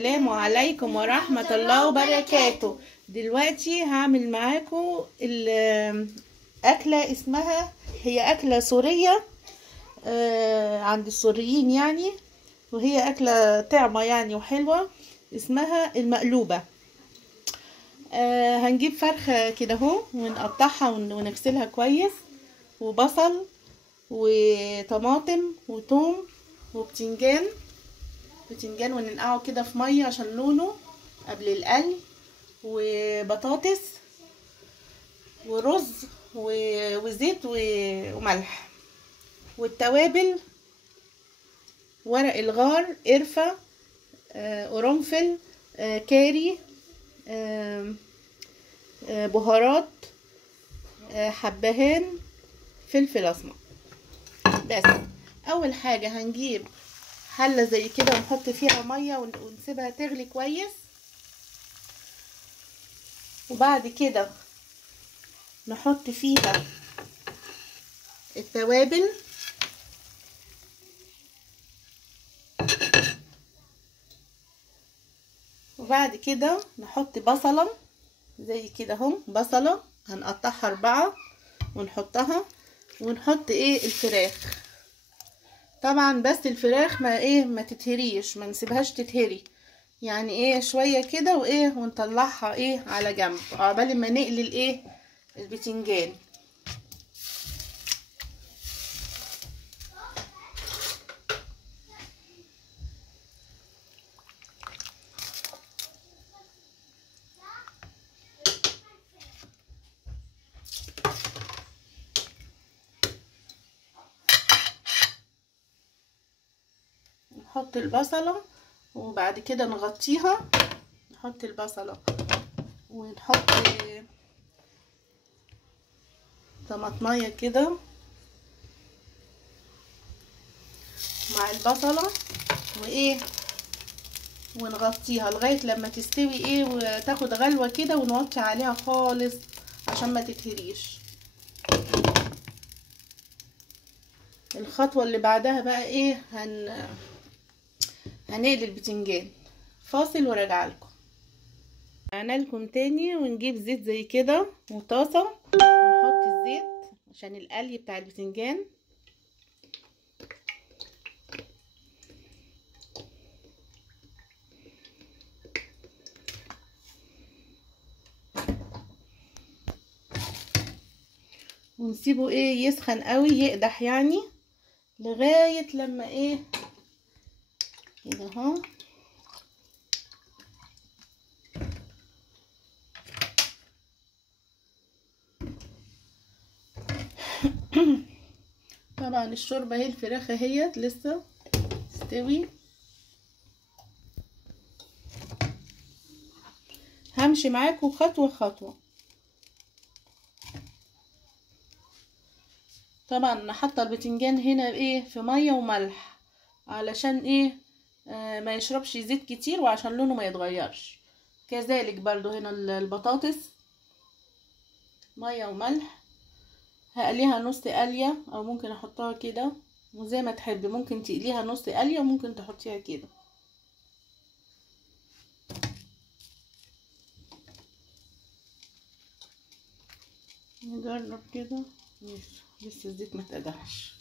السلام عليكم ورحمة الله وبركاته. دلوقتي هعمل معاكم أكلة اسمها، هي أكلة سورية عند السوريين يعني، وهي أكلة طعمة يعني وحلوة، اسمها المقلوبة. هنجيب فرخة كده اهو ونقطعها ونغسلها كويس، وبصل وطماطم وثوم وبتنجان وننقعه كده في ميه عشان لونه قبل القلي، وبطاطس ورز وزيت وملح، والتوابل ورق الغار، قرفة، قرنفل، كاري، بهارات، حبهان، فلفل اسمر. بس اول حاجة هنجيب حلة زي كده ونحط فيها مية ونسيبها تغلي كويس، وبعد كده نحط فيها التوابل، وبعد كده نحط بصلة زي كده اهو، بصلة هنقطعها 4 ونحطها، ونحط الفراخ. طبعا بس الفراخ ما تتهريش، ما نسيبهاش تتهري يعني شويه كده ونطلعها على جنب عقبال ما نقلي البتنجان. نحط البصله وبعد كده نغطيها، نحط البصله ونحط طماطميه كده مع البصله ونغطيها لغايه لما تستوي وتاخد غلوه كده، ونوطي عليها خالص عشان ما تتهريش. الخطوه اللي بعدها بقى هنقلي البتنجان. فاصل وراجع لكم. رجعنا لكم تاني، ونجيب زيت زي كده وطاسه، ونحط الزيت عشان القلي بتاع البتنجان، ونسيبه يسخن قوي، يقدح يعني لغايه لما كده اهو. طبعا الشوربه اهي، الفراخ اهي لسه تستوي. همشي معاكم خطوه خطوه. طبعا حاطه البتنجان هنا في ميه وملح علشان ما يشربش زيت كتير، وعشان لونه ما يتغيرش. كذلك برضو هنا البطاطس ميه وملح. هقليها نص قليه، او ممكن احطها كده وزي ما تحبي، ممكن تقليها نص قليه وممكن تحطيها كده. نجرب كده. لسه الزيت ما اتقدحش.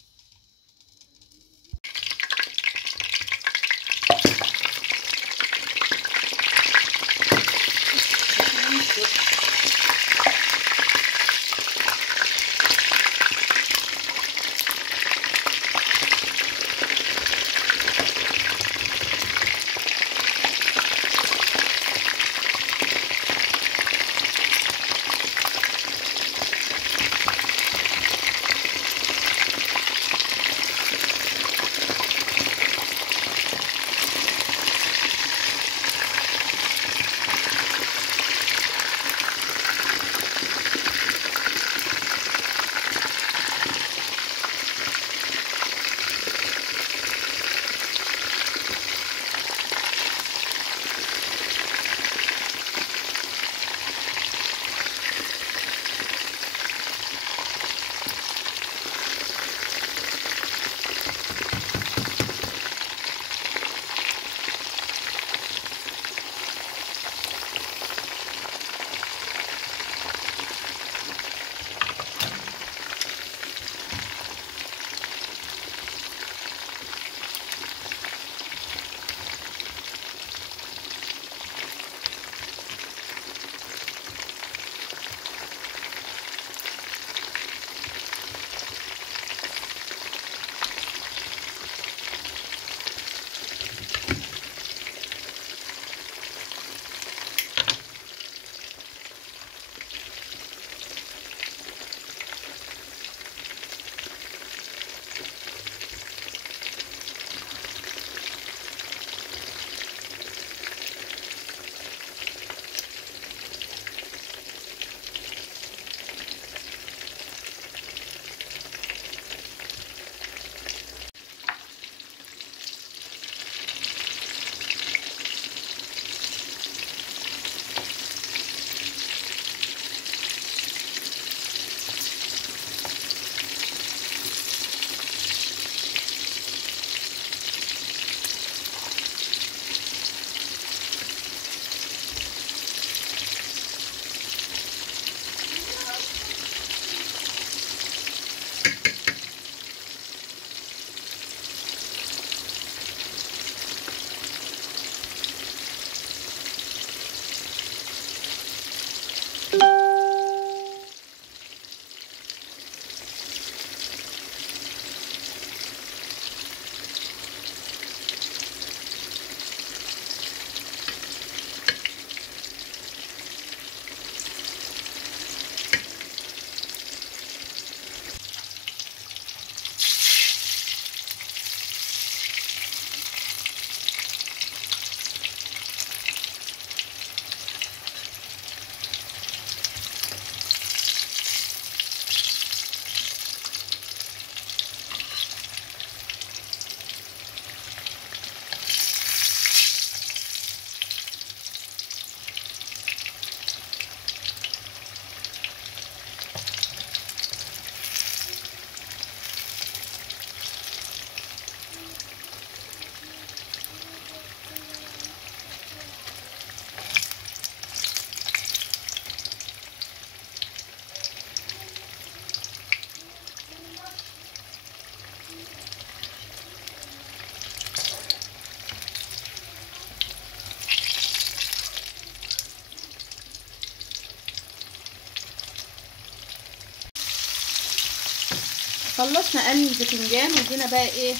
خلصنا قلي البتنجان وجينا بقى ايه،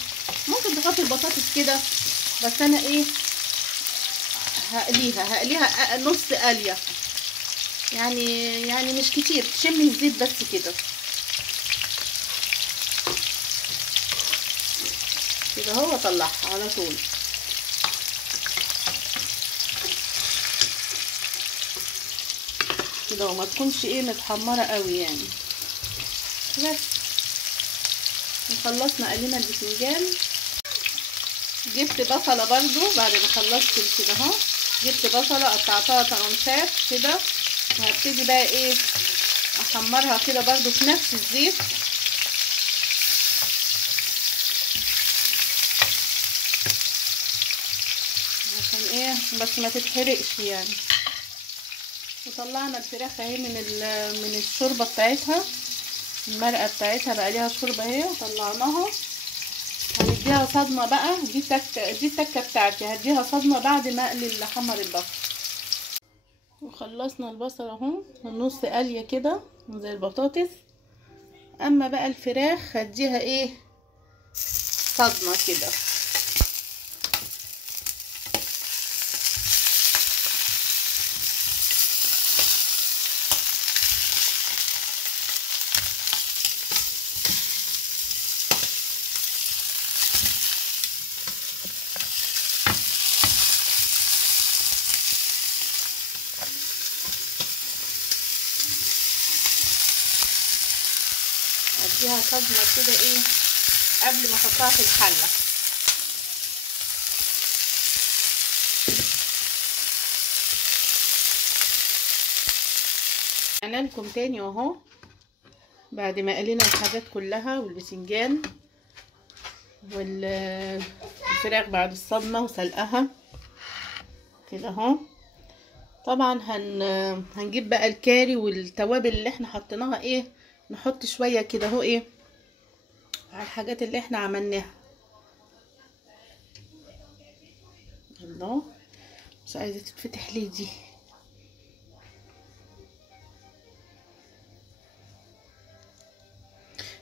ممكن تحط البطاطس كده، بس انا ايه هقليها نص قليه، يعني مش كتير، تشم الزيت بس كده كده هو، طلعها على طول كده، وما تكونش ايه متحمره قوي يعني. بس وخلصنا قلينا البتنجان. جبت بصله برضو بعد ما خلصت كده اهو، جبت بصله قطعتها طرنشات كده، وهبتدي بقى ايه احمرها كده برضو في نفس الزيت، عشان ايه بس ما تتحرقش يعني. وطلعنا الفراخ اهي من الشوربه بتاعتها، المرقه بتاعتها بقى ليها شوربه اهي، وطلعناها. هنديها صدمه بقى، دي التكه بتاعتي، هديها صدمه بعد ما اقلي اللي حمر البصل. وخلصنا البصل اهو نص قليه كده زي البطاطس. اما بقى الفراخ هديها ايه صدمه كده. اديها صدمه كده ايه قبل ما احطها في الحله. انا لكم تاني اهو بعد ما قلينا الحاجات كلها، والبتنجان والفراخ بعد الصدمه وسلقها كده اهو. طبعا هنجيب بقى الكاري والتوابل اللي احنا حطيناها ايه، نحط شويه كده اهو ايه على الحاجات اللي احنا عملناها. الله، مش عايزه تتفتح ليه دي.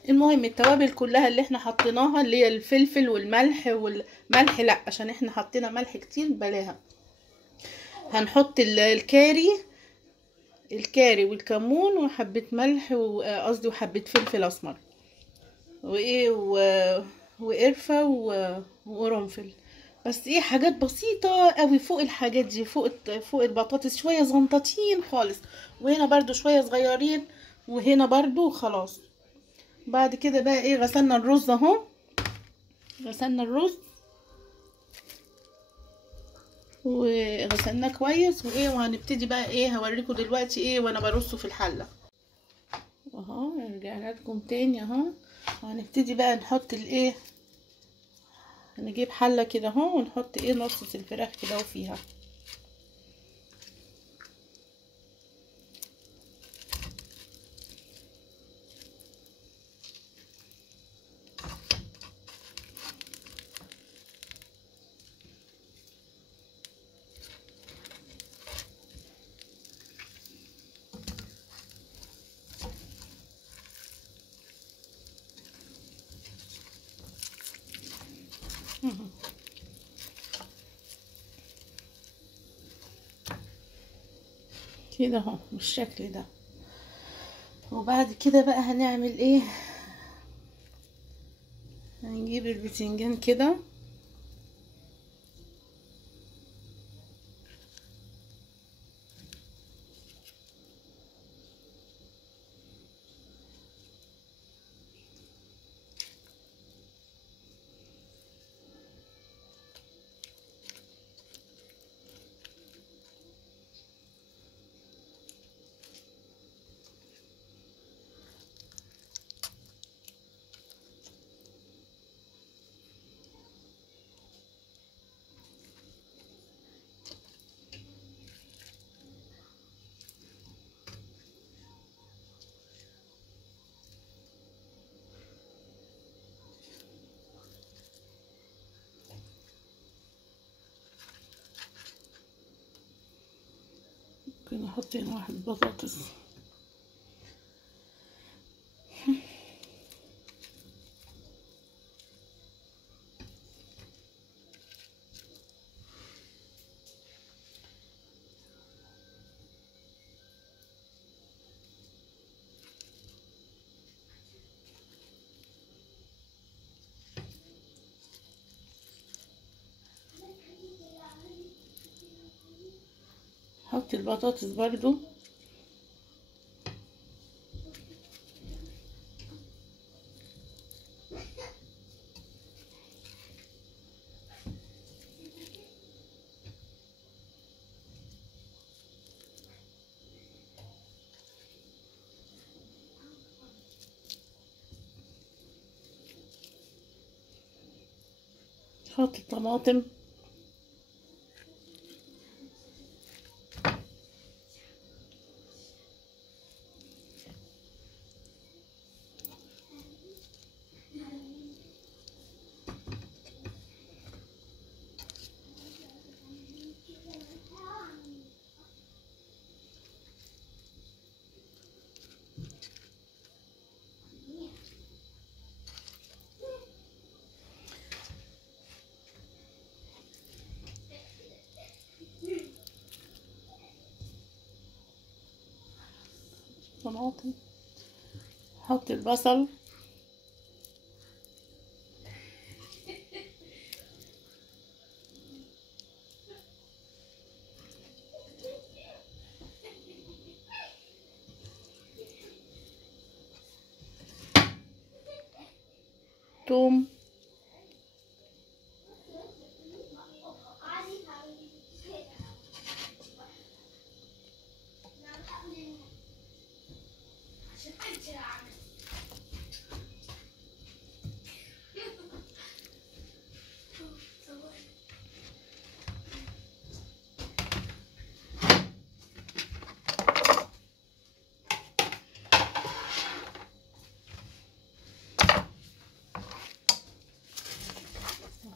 المهم التوابل كلها اللي احنا حطيناها، اللي هي الفلفل والملح لا عشان احنا حطينا ملح كتير بلاها. هنحط الكاري والكمون وحبة ملح، وقصدي وحبة فلفل اسمر وايه وقرفة وقرنفل، بس ايه حاجات بسيطة قوي فوق الحاجات دي، فوق البطاطس شوية زنطتين خالص، وهنا برضو شوية صغيرين، وهنا برضو خلاص. بعد كده بقى ايه غسلنا الرز اهو، غسلنا الرز وغسلناه كويس وايه، وهنبتدي بقى ايه هوريكم دلوقتي ايه وانا برصه في الحله اهو. رجعنا لكم تاني اهو، وهنبتدي بقى نحط الايه، هنجيب حله كده اهو ونحط ايه نص الفراخ كده فيها. كده اهو بالشكل ده. وبعد كده بقى هنعمل ايه، هنجيب البتنجان كده كده، نحط هنا واحد بطاطس حط البطاطس برضو. حط الطماطم. طماطم. حط البصل. توم.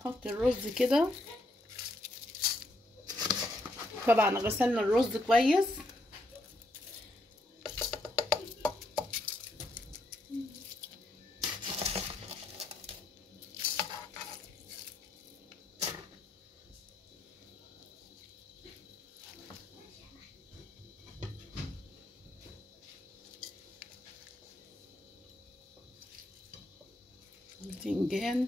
نحط الرز كده. طبعا غسلنا الرز كويس. باذنجان.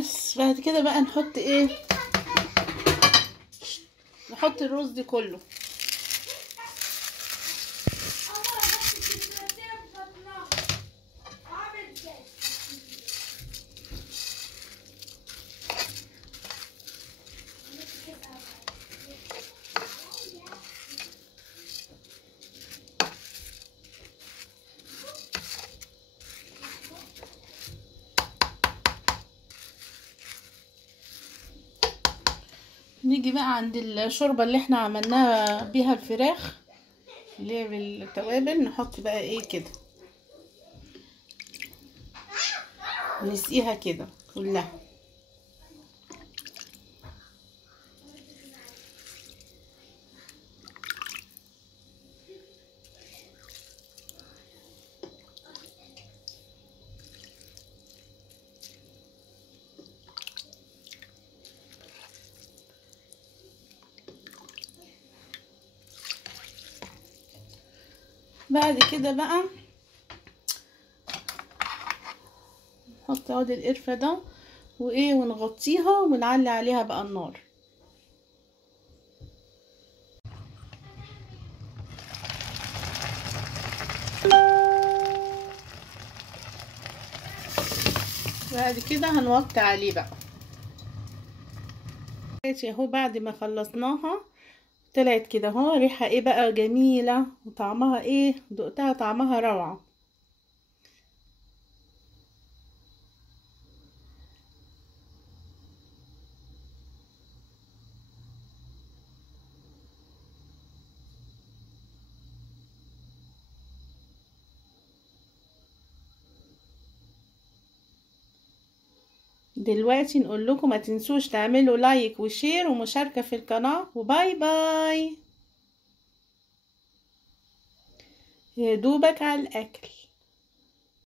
بس بعد كده بقى نحط ايه، نحط الرز كله. نيجي بقى عند الشوربة اللي احنا عملناها بيها الفراخ اللي هي بالتوابل، نحط بقى ايه كده، نسقيها كده كلها. بعد كده بقى نحط عود القرفة ده وايه، ونغطيها ونعلي عليها بقى النار. بعد كده هنوطي عليه بقى. دلوقتي اهو بعد ما خلصناها طلعت كده اهو، ريحة ايه بقى جميلة، وطعمها ايه، دقتها طعمها روعة. دلوقتي نقول لكم ما تنسوش تعملوا لايك وشير ومشاركة في القناة، وباي باي. يا دوبك على الأكل.